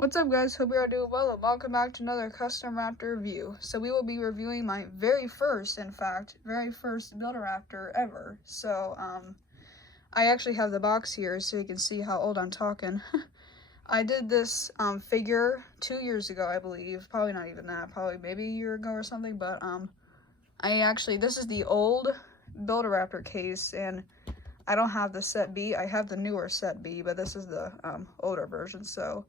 What's up guys, hope you are doing well and welcome back to another custom raptor review. So we will be reviewing my very first Bambiraptor ever. So I actually have the box here so you can see how old I'm talking. I did this figure 2 years ago, I believe. Probably not even that, probably maybe a year ago or something, but this is the old Bambiraptor case, and I don't have the set B. I have the newer set B, but this is the older version, so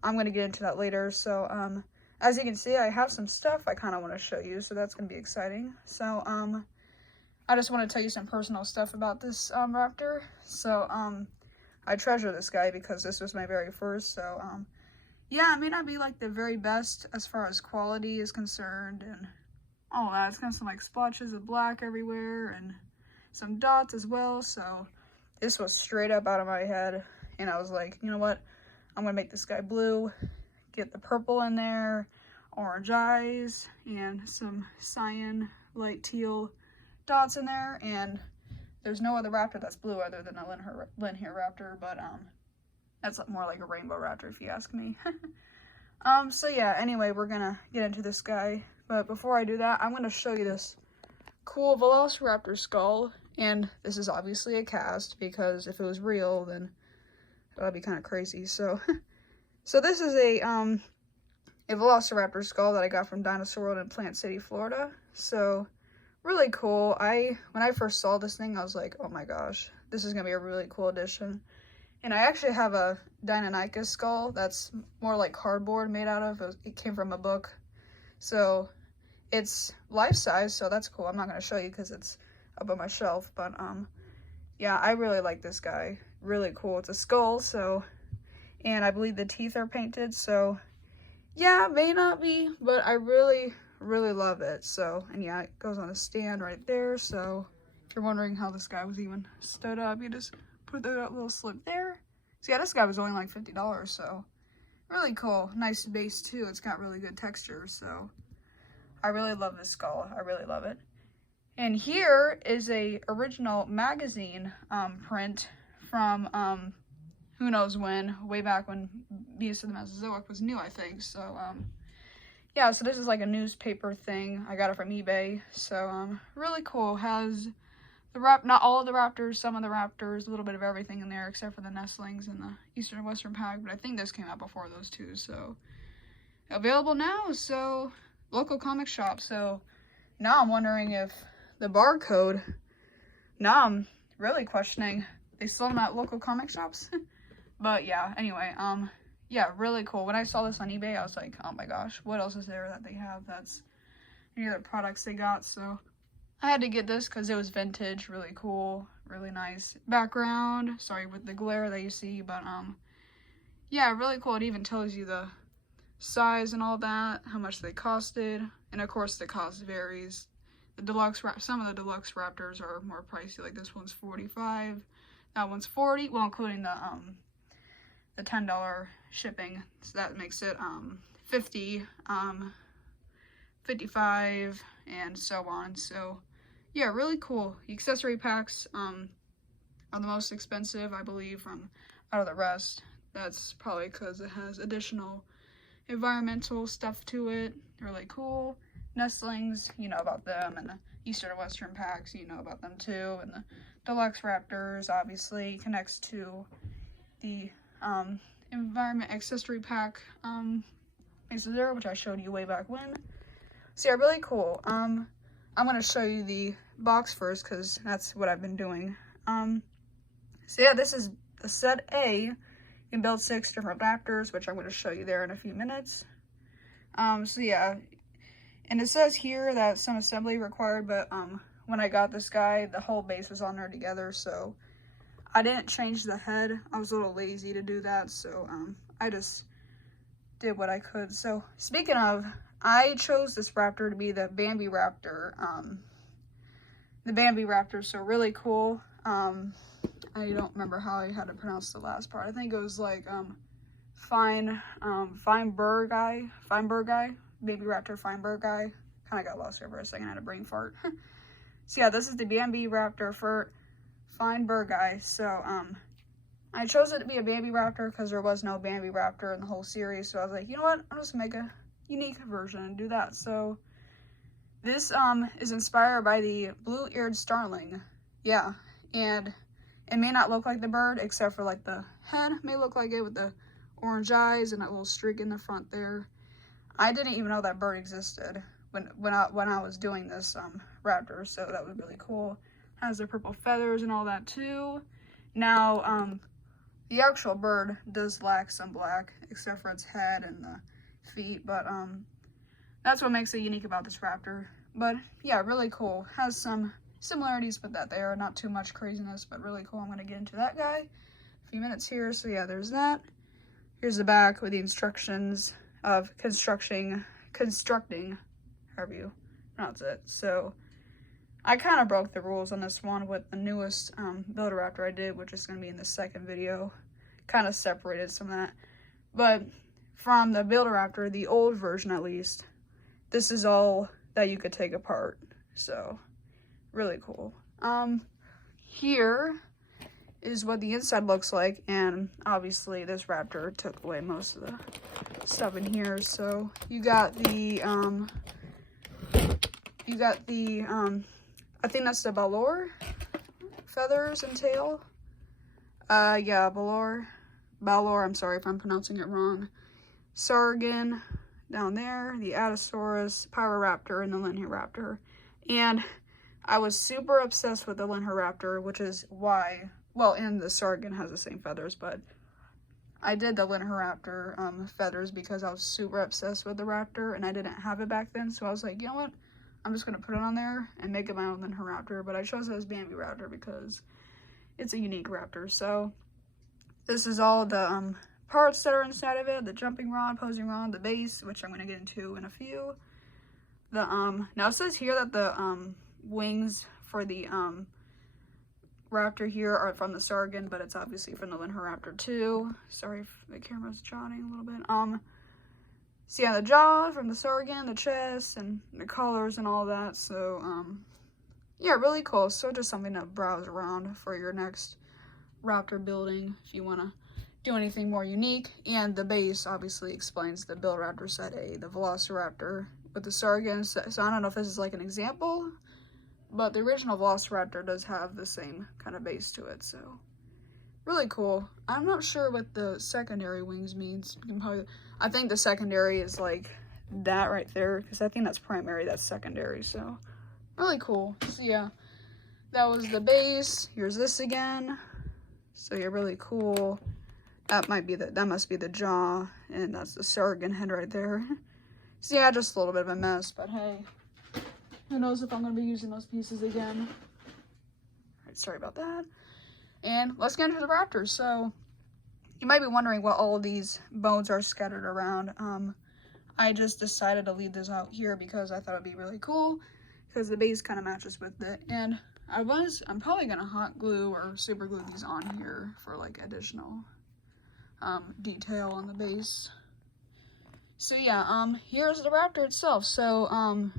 I'm going to get into that later. So, as you can see, I have some stuff I kind of want to show you, so that's going to be exciting. So, I just want to tell you some personal stuff about this raptor. So, I treasure this guy because this was my very first. So, yeah, it may not be like the very best as far as quality is concerned and all that. It's got some like splotches of black everywhere and some dots as well. So, this was straight up out of my head, and I was like, you know what? I'm gonna make this guy blue, get the purple in there, orange eyes, and some cyan, light teal dots in there. And there's no other raptor that's blue other than a Linhair raptor, but that's more like a rainbow raptor if you ask me. So yeah, anyway, we're gonna get into this guy. But before I do that, I'm gonna show you this cool Velociraptor skull. And this is obviously a cast, because if it was real, then that'd be kind of crazy. So, so this is a Velociraptor skull that I got from Dinosaur World in Plant City, Florida. So, really cool. When I first saw this thing, I was like, oh my gosh, this is gonna be a really cool addition. And I actually have a Deinonychus skull that's more like cardboard made out of. It came from a book, so it's life size. So that's cool. I'm not gonna show you because it's up on my shelf, but yeah, I really like this guy. Really cool. It's a skull, so, and I believe the teeth are painted, so yeah, may not be, but I really love it. So, and yeah, it goes on a stand right there. So if you're wondering how this guy was even stood up, you just put that little slip there. So yeah, this guy was only like $50, so really cool. Nice base too. It's got really good texture, so I really love this skull. I really love it. And here is a original magazine print from who knows when, way back when Beast of the Mesozoic was new, I think. So yeah, so this is like a newspaper thing. I got it from eBay. So really cool. Has the not all of the raptors, some of the raptors, a little bit of everything in there except for the nestlings and the eastern and western pack, but I think this came out before those two. So available now, so local comic shop. So now I'm wondering if the barcode, now I'm really questioning, they sell them at local comic shops. But yeah, anyway, yeah, really cool. When I saw this on eBay, I was like, oh my gosh, what else is there that they have that's any other products they got? So I had to get this because it was vintage, really cool, really nice background. Sorry with the glare that you see, but yeah, really cool. It even tells you the size and all that, how much they costed, and of course the cost varies. Some of the deluxe raptors are more pricey, like this one's $45, that one's $40, well, including the $10 shipping, so that makes it $50, $55, and so on. So yeah, really cool. The accessory packs are the most expensive, I believe, out of the rest. That's probably because it has additional environmental stuff to it. Really cool. Nestlings, you know about them, and the eastern and western packs, you know about them too, and the deluxe raptors obviously connects to the environment accessory pack Zero, which I showed you way back when. So yeah, really cool. I'm gonna show you the box first because that's what I've been doing. So yeah, this is the set A. You can build 6 different raptors, which I'm going to show you there in a few minutes. So yeah, and it says here that some assembly required, but when I got this guy, the whole base was on there together, so I didn't change the head. I was a little lazy to do that, so I just did what I could. So speaking of, I chose this raptor to be the Bambiraptor. So really cool. I don't remember how I had to pronounce the last part. I think it was like Feingergi, Bambiraptor Feingergi. Kind of got lost there for a second. I had a brain fart. So yeah, this is the Bambiraptor for Feingergi. So I chose it to be a Bambiraptor because there was no Bambiraptor in the whole series. So I was like, you know what? I'll just make a unique version and do that. So this is inspired by the blue-eared starling. Yeah, and it may not look like the bird except for like the head may look like it with the orange eyes and that little streak in the front there. I didn't even know that bird existed when I was doing this raptor, so that was really cool. Has the purple feathers and all that too. Now the actual bird does lack some black except for its head and the feet, but that's what makes it unique about this raptor. But yeah, really cool. Has some similarities with that there, not too much craziness, but really cool. I'm going to get into that guy a few minutes here. So yeah, there's that. Here's the back with the instructions of constructing, however you pronounce it. So I kind of broke the rules on this one with the newest Build-A-Raptor I did, which is going to be in the second video. Kind of separated some of that. But from the Build-A-Raptor, the old version at least, this is all that you could take apart. So really cool. Here is what the inside looks like, and obviously this raptor took away most of the stuff in here. So you got the I think that's the Balor feathers and tail. Yeah, Balor, I'm sorry if I'm pronouncing it wrong. Sargon down there, the Allosaurus, Pyroraptor, and the Linhiraptor. And I was super obsessed with the Linhiraptor, which is why, well, and the Sargon has the same feathers, but I did the Linhiraptor feathers because I was super obsessed with the raptor, and I didn't have it back then, so I was like, you know what? I'm just going to put it on there and make it my own Linhiraptor, but I chose it as Bambiraptor because it's a unique raptor. So this is all the parts that are inside of it, the jumping rod, posing rod, the base, which I'm going to get into in a few. The now it says here that the wings for the raptor here are from the Sargon, but it's obviously from the Linhiraptor too. Sorry if the camera's jotting a little bit. So yeah, the jaw from the Sargon, the chest, and the colors and all that. So yeah, really cool. So just something to browse around for your next raptor building if you want to do anything more unique. And the base obviously explains the Build-A-Raptor Set A, the Velociraptor with the Sargon. So I don't know if this is like an example, but the original Velociraptor does have the same kind of base to it. So really cool. I'm not sure what the secondary wings means. You can probably, I think the secondary is like that right there, because I think that's primary, that's secondary. So really cool. So yeah, that was the base. Here's this again. So yeah, really cool. That must be the jaw, and that's the Sargon head right there. So yeah, just a little bit of a mess, but hey, who knows if I'm going to be using those pieces again. Alright, sorry about that. And let's get into the raptors. So you might be wondering what all of these bones are scattered around. I just decided to leave this out here because I thought it'd be really cool, because the base kind of matches with it. And I'm probably going to hot glue or super glue these on here for like additional detail on the base. So yeah, here's the raptor itself. So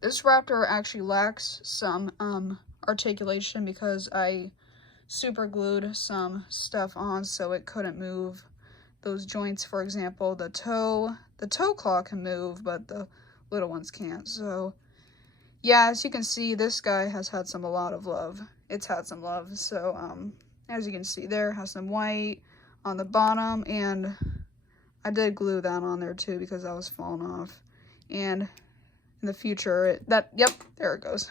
this raptor actually lacks some articulation because I super glued some stuff on so it couldn't move those joints. For example, the toe claw can move, but the little ones can't. So yeah, as you can see, this guy has had a lot of love. It's had some love. So as you can see there, has some white on the bottom, and I did glue that on there too because that was falling off. And in the future, yep, there it goes.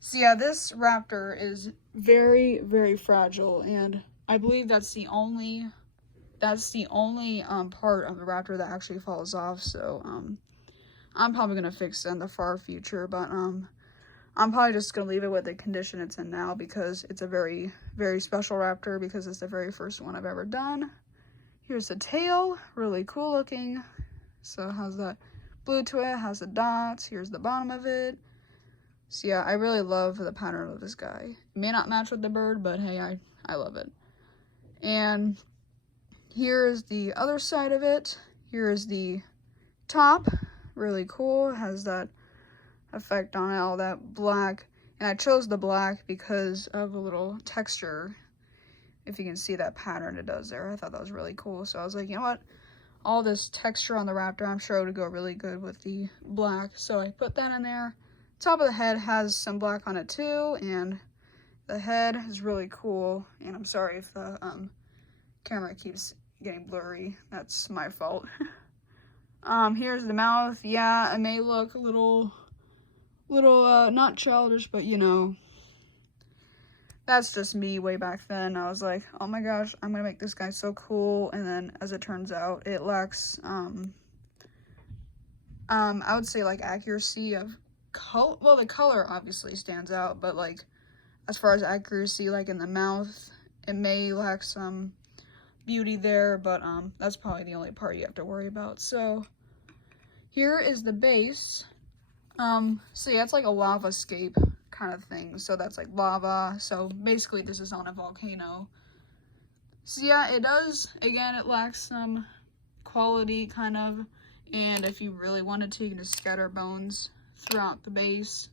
So yeah, this raptor is very, very fragile, and I believe that's the only part of the raptor that actually falls off. So I'm probably gonna fix it in the far future, but I'm probably just gonna leave it with the condition it's in now because it's a very, very special raptor because it's the very first one I've ever done. Here's the tail, really cool looking. So it has that blue to it, has the dots. Here's the bottom of it. So yeah, I really love the pattern of this guy. It may not match with the bird, but hey, I love it. And here's the other side of it. Here is the top, really cool. It has that effect on it, all that black. And I chose the black because of a little texture if you can see that pattern it does there. I thought that was really cool. So I was like, you know what? All this texture on the raptor, I'm sure it would go really good with the black. So I put that in there. Top of the head has some black on it too, and the head is really cool. And I'm sorry if the camera keeps getting blurry. That's my fault. Here's the mouth. Yeah, it may look a little not childish, but you know, that's just me way back then. I was like, oh my gosh, I'm gonna make this guy so cool. And then as it turns out, it lacks I would say like accuracy of color. Well, the color obviously stands out, but like as far as accuracy, like in the mouth, it may lack some beauty there, but that's probably the only part you have to worry about. So here is the base. So yeah, it's like a lava scape kind of thing. So that's like lava. So basically this is on a volcano. So yeah, it does, again, it lacks some quality kind of, and if you really wanted to, you can just scatter bones throughout the base.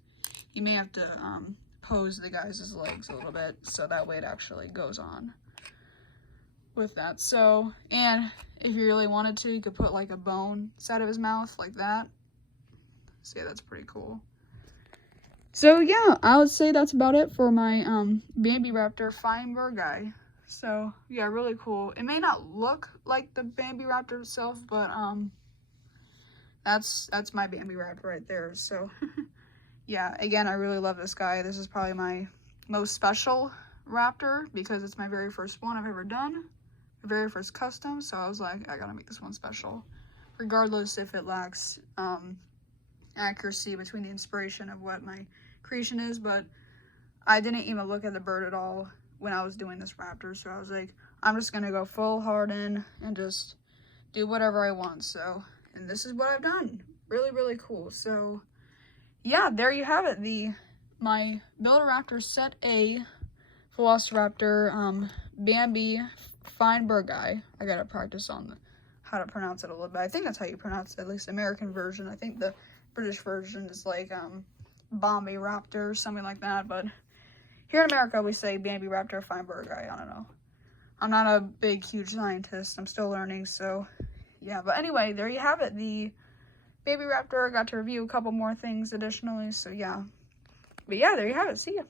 You may have to pose the guys' legs a little bit, so that way it actually goes on with that. So, and if you really wanted to, you could put like a bone inside of his mouth like that. So yeah, that's pretty cool. So yeah, I would say that's about it for my Bambiraptor Feingergi. So yeah, really cool. It may not look like the Bambiraptor itself, but that's my Bambiraptor right there. So yeah, again, I really love this guy. This is probably my most special raptor because it's my very first one I've ever done, my very first custom. So I was like, I gotta make this one special, regardless if it lacks accuracy between the inspiration of what my creation is. But I didn't even look at the bird at all when I was doing this raptor, so I was like, I'm just gonna go full hard in and just do whatever I want. So, and this is what I've done. Really cool. So yeah, there you have it, my Build-A-Raptor Set A Velociraptor Bambi Feingergi. I gotta practice on how to pronounce it a little bit. I think that's how you pronounce it, at least the American version. I think the British version is like Bambiraptor or something like that, but here in America we say Bambiraptor Feingergi. I don't know. I'm not a big, huge scientist. I'm still learning, so yeah. But anyway, there you have it, the Bambiraptor. I got to review a couple more things additionally, so yeah. But yeah, there you have it. See ya.